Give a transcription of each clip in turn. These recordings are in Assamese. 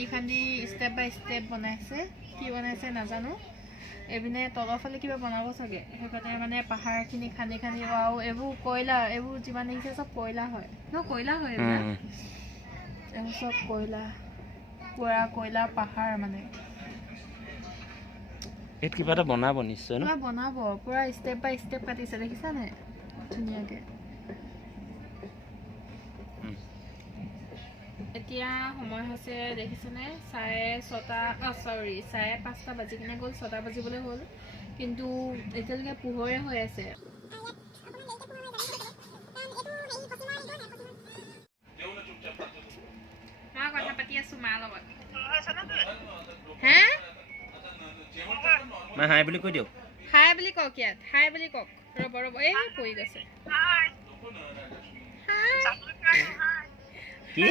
খান্দি খান্দি ষ্টেপ বাই ষ্টেপ বনাইছে কি বনাইছে নাজানো এবিনে তলৰ ফালে কিবা বনাব চাগে সেইকাৰণে মানে পাহাৰখিনি খান্দি খান্দি আৰু এইবোৰ কয়লা এইবোৰ যিমান দেখিছে চব কয়লা হয় ন কয়লা হয় এইবোৰ চব কয়লা পুৰা কয়লা পাহাৰ মানে এত কিবা এটা বনাব নিশ্চয় ন বনাব পুৰা ষ্টেপ বাই ষ্টেপ কাটিছে দেখিছা নে ধুনীয়াকে এতিয়া সময় হৈছে দেখিছেনে 5:30 বাজি কিনে গ'ল 6টা বাজিবলৈ হ'ল কিন্তু এতিয়ালৈকে পোহৰে হৈ আছে মই কথা পাতি আছো মাৰ লগত হে মই হাই বুলি কৈ দিও হাই বুলি কওক ইয়াত হাই বুলি কওক ৰ'ব ৰ'ব এই পৰি গৈছে হাই কি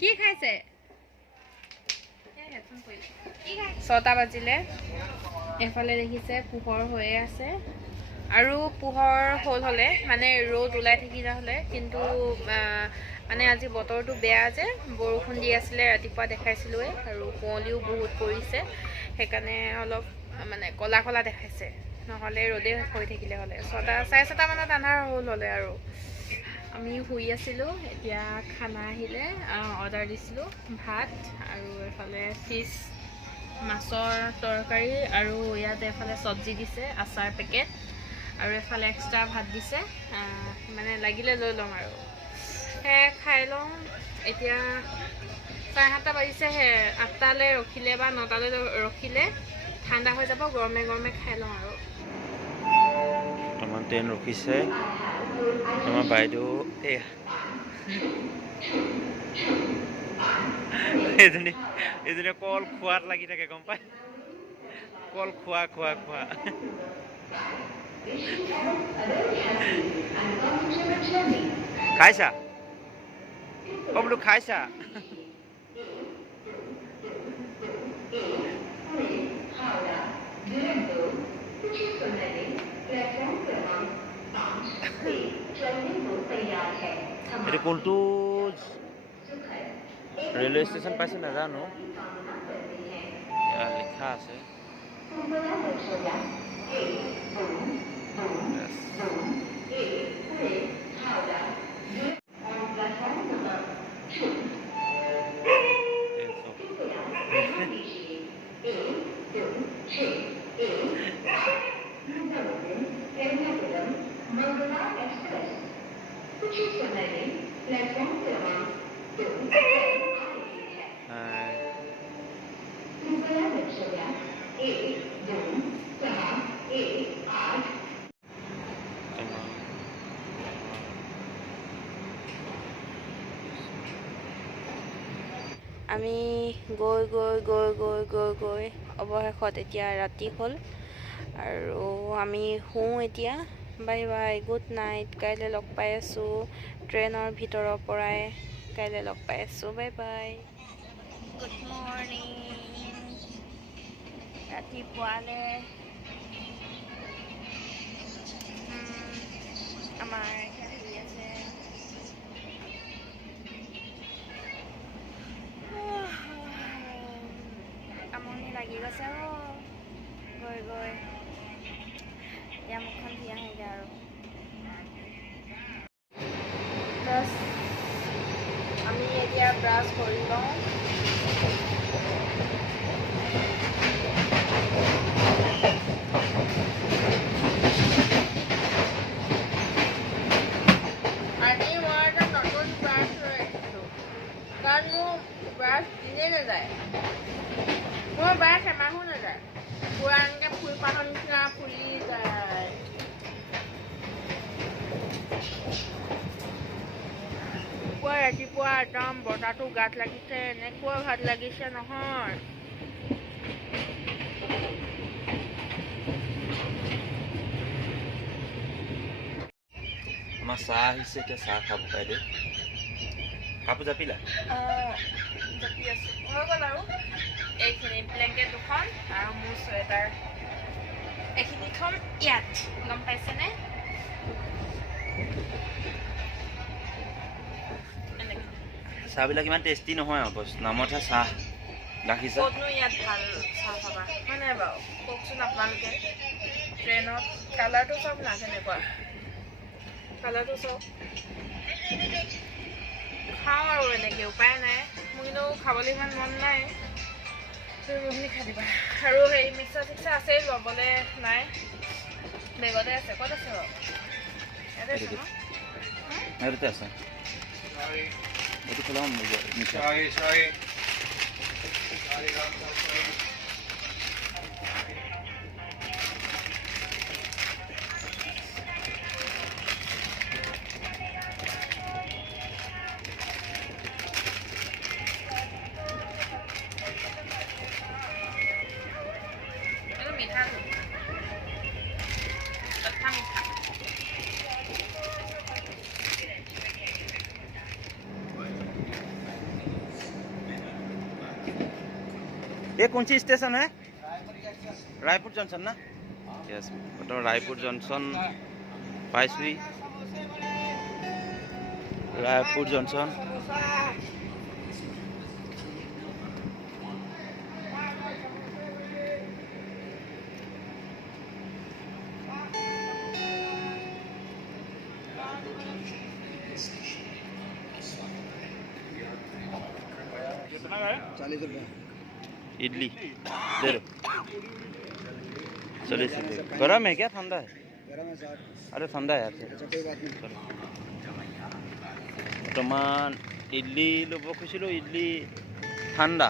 কি খাইছে 6টা বাজিলে এফালে দেখিছে পোহৰ হৈয়ে আছে আৰু পোহৰ হ'ল হ'লে মানে ৰ'দ ওলাই থাকিলে হ'লে কিন্তু মানে আজি বতৰটো বেয়া যে বৰষুণ দি আছিলে ৰাতিপুৱা দেখাইছিলোৱে আৰু কুঁৱলীও বহুত পৰিছে সেইকাৰণে অলপ মানে কলা কলা দেখাইছে নহ'লে ৰ'দে হৈ থাকিলে হ'লে 6:30 মানত আন্ধাৰ হ'ল হ'লে আৰু আমি শুই আছিলোঁ এতিয়া খানা আহিলে অৰ্ডাৰ দিছিলোঁ ভাত আৰু এফালে ফিছ মাছৰ তৰকাৰী আৰু ইয়াতে এফালে চব্জি দিছে আচাৰ পেকেট আৰু এফালে এক্সট্ৰা ভাত দিছে মানে লাগিলে লৈ ল'ম আৰু সেয়ে খাই লওঁ এতিয়া 7:30 বাজিছেহে 8টালৈ ৰখিলে বা 9টালৈ ৰখিলে ঠাণ্ডা হৈ যাব গৰমে গৰমে খাই লওঁ আৰু আমাৰ ট্ৰেইন ৰখিছে আমাৰ বাইদেউ এজনী কল খোৱাত লাগি থাকে গম পাই কল খোৱা খাইছা বোলো খাইছা এটা কোনটো ৰেলৱে ষ্টেচন পাইছে নাজানো লিখা আছে আমি গৈ অৱশেষত এতিয়া ৰাতি হ'ল আৰু আমি শুওঁ এতিয়া বাই বাই গুড নাইট কাইলৈ লগ পাই আছোঁ ট্ৰেইনৰ ভিতৰৰ পৰাই কাইলৈ লগ পাই আছোঁ বাই বাই গুড মৰ্ণিং ৰাতিপুৱালৈ আমাৰ আহি আছে আমনি লাগি গৈছে গৈ এতিয়া মুখখন ধুই আহেগৈ আৰু আমি এতিয়া ব্ৰাছ কৰি লওঁ আজি মই এটা নতুন ব্ৰাছ লৈ আহিছোঁ কাৰণ মোৰ ব্ৰাছ দিনেই নাযায় মোৰ ব্ৰাছ এমাহো নাযায় পুৰা এনেকৈ ফুল পাহৰ নিচিনা ফুলি যায় ৰাতিপুৱা একদম বতাহটো গাত লাগিছে এনেকুৱা ভাল লাগিছে নহয় আমাৰ চাহ আহিছে এতিয়া চাহ খাব বাইদেউ কাপোৰ জাপিলা জাপি আছোঁ হৈ গ'ল আৰু এইখিনি ব্লেংকেট দুখন আৰু মোৰ চুৱেটাৰ এইখিনি থ'ম ইয়াত গম পাইছেনে চাহবিলাক ইমান টেষ্টি নহয় অৱশ্যে নামতহে চাহ গাখীৰ চাহ ক'তনো ইয়াত ভাল চাহ খাবা হয় নাই বাৰু কওকচোন আপোনালোকে ট্ৰেইনত কালাৰটো চাওক না কেনেকুৱা কালাৰটো চাওক খাওঁ আৰু এনেকৈ উপায় নাই মোৰ কিন্তু খাবলৈ ইমান মন নাই তুমি খাই দিবা আৰু হেৰি মিক্সাৰ চিক্সাৰ আছেই ল'বলৈ নাই বেগতে আছে ক'ত আছে বাৰু ইয়াতে আছে ন এইটোতে আছে এইটো খোলাম এইটো মিঠাটো মিঠা মিঠা ये कौन सी स्टेशन है रायपुर जंक्शन ना यस तो रायपुर जंक्शन पाइसुई रायपुर जंक्शन कितना का है 40 रुपये इडली दे दो 40 रुपये गरम है क्या ठंडा है गरम है 60 अरे ठंडा है यार अच्छा कोई बात नहीं বৰ্তমান ইডলি ল'ব খুজিছিলোঁ ইডলি ঠাণ্ডা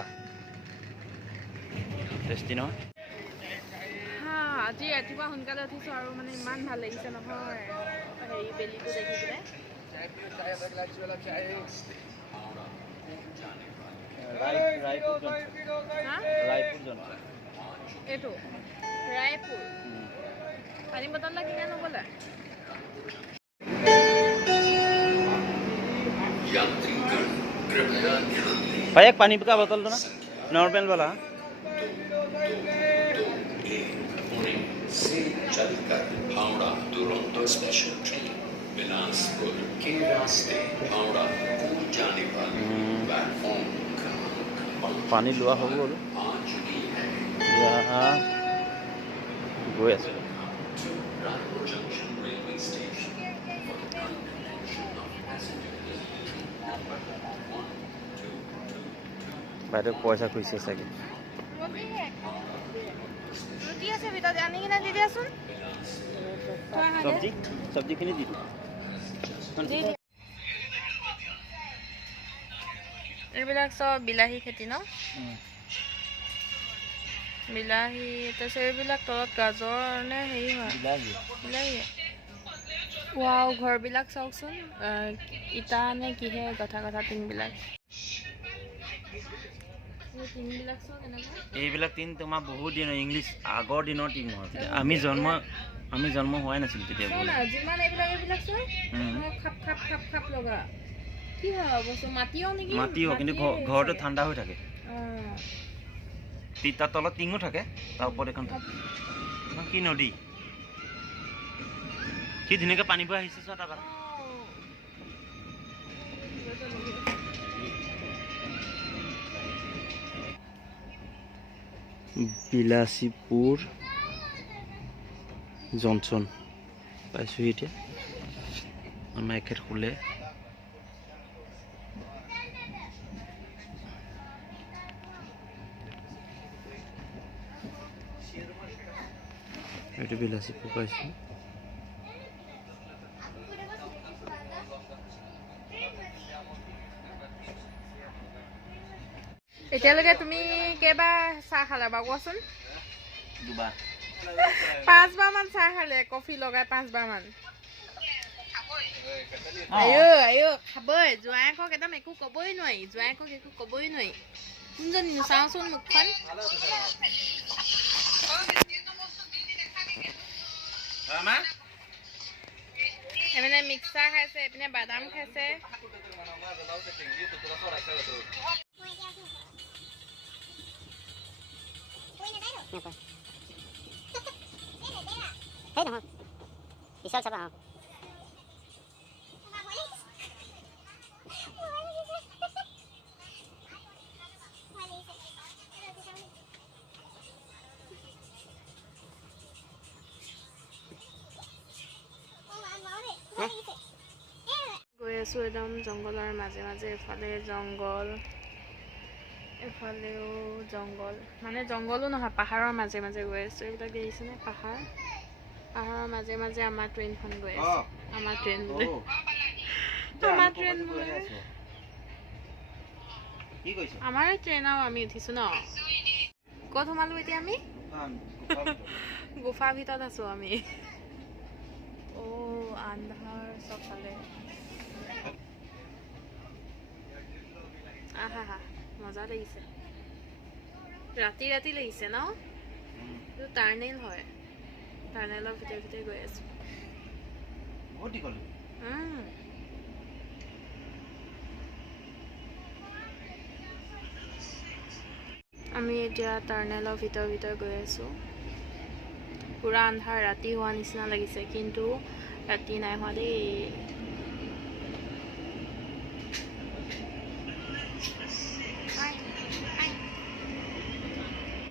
টেষ্টি নহয় আজি ৰাতিপুৱা সোনকালে উঠিছোঁ আৰু মানে ইমান ভাল লাগিছে নহয় হেৰি বেলিটো দেখি কিনে ৰায়পুৰ জংচন এইটো ৰায়পুৰ পানী বটল এটা কিনে নগ'লা भाई एक पानी का बोतल दो ना नॉर्मल वाला से चलकर हावड़ा दुरंतो स्पेशल ट्रेन बिलासपुर के रास्ते हावड़ा को जाने वाले प्लेटफॉर्म पानी लोआ हो गया आज की है यहाँ गई আছে Raipur junction railway station for the connection of passengers number 1222 বাইদেউ পইচা খুজিছে চাগে ৰুটি আছে ভিতৰত আনি কিনে দি দিয়াচোন চব্জিখিনি দি দিওঁ এইবিলাক চব বিলাহী খেতি ন বিলাহী তাৰপিছত এইবিলাক তলত গাজৰ নে হেৰি হয় বিলাহী ৱাও ঘৰবিলাক চাওকচোন ইটা নে কিহে কথা কথা টিংবিলাক টিংবিলাক চাওক এনেকুৱা এইবিলাক টিন তোমাৰ বহুত দিন ইংলিছ আগৰ দিনৰ টিন হয় আমি জন্ম হোৱাই নাছিলোঁ তেতিয়া যিমান এইবিলাক চাওক খাপ খাপ খাপ খাপ লগা কি হয় অৱশ্যে মাটিও নেকি মাটিও কিন্তু ঘৰটো ঠাণ্ডা হৈ থাকে তাৰ তলত টিঙো থাকে তাৰ ওপৰত এখন কি নদী কি ধুনীয়াকৈ পানী বৈ আহিছে চোৱা তাৰ বিলাসীপুৰ জংচন পাইছোঁ এতিয়া আমাৰ এখেত শুলে এইটো বিলাসীপুৰ পাইছোঁ এতিয়ালৈকে তুমি কেইবাৰ চাহ খালা বাৰু কোৱাচোন দুবাৰ 5 বাৰমান চাহ খালে কফি লগাই 5 বাৰমান আয়ো খাবই জোৱাইকক একদম একো ক'বই নোৱাৰি কোনজনী চাওঁচোন মুখখন এইপিনে মিক্সাৰ খাইছে এইপিনে বাদাম খাইছে বিশাল চাবা আছোঁ একদম জংঘলৰ মাজে মাজে এফালে জংঘল এফালেও জংঘল মানে জংঘলো নহয় পাহাৰৰ মাজে মাজে গৈ আছোঁ এইবিলাক দেখিছেনে পাহাৰৰ মাজে মাজে আমাৰ ট্ৰেইনখন গৈ আছে আমাৰ ট্ৰেইন বোলে আমাৰ ট্ৰেইন বোলে কি কৈছ আমাৰ ট্ৰেইন আৰু আমি উঠিছোঁ ন ক'ত সোমালোঁ এতিয়া আমি গুফাৰ ভিতৰত আছোঁ আমি আন্ধাৰ চবফালে আহা হা মজা লাগিছে ৰাতি ৰাতি লাগিছে ন এইটো টাৰ্নেল হয় টাৰ্নেলৰ ভিতৰে ভিতৰে গৈ আছোঁ বহুত দীঘল আমি এতিয়া টাৰ্নেলৰ ভিতৰে ভিতৰে গৈ আছোঁ পুৰা আন্ধাৰ ৰাতি হোৱা নিচিনা লাগিছে কিন্তু ৰাতি নাই হোৱা দেই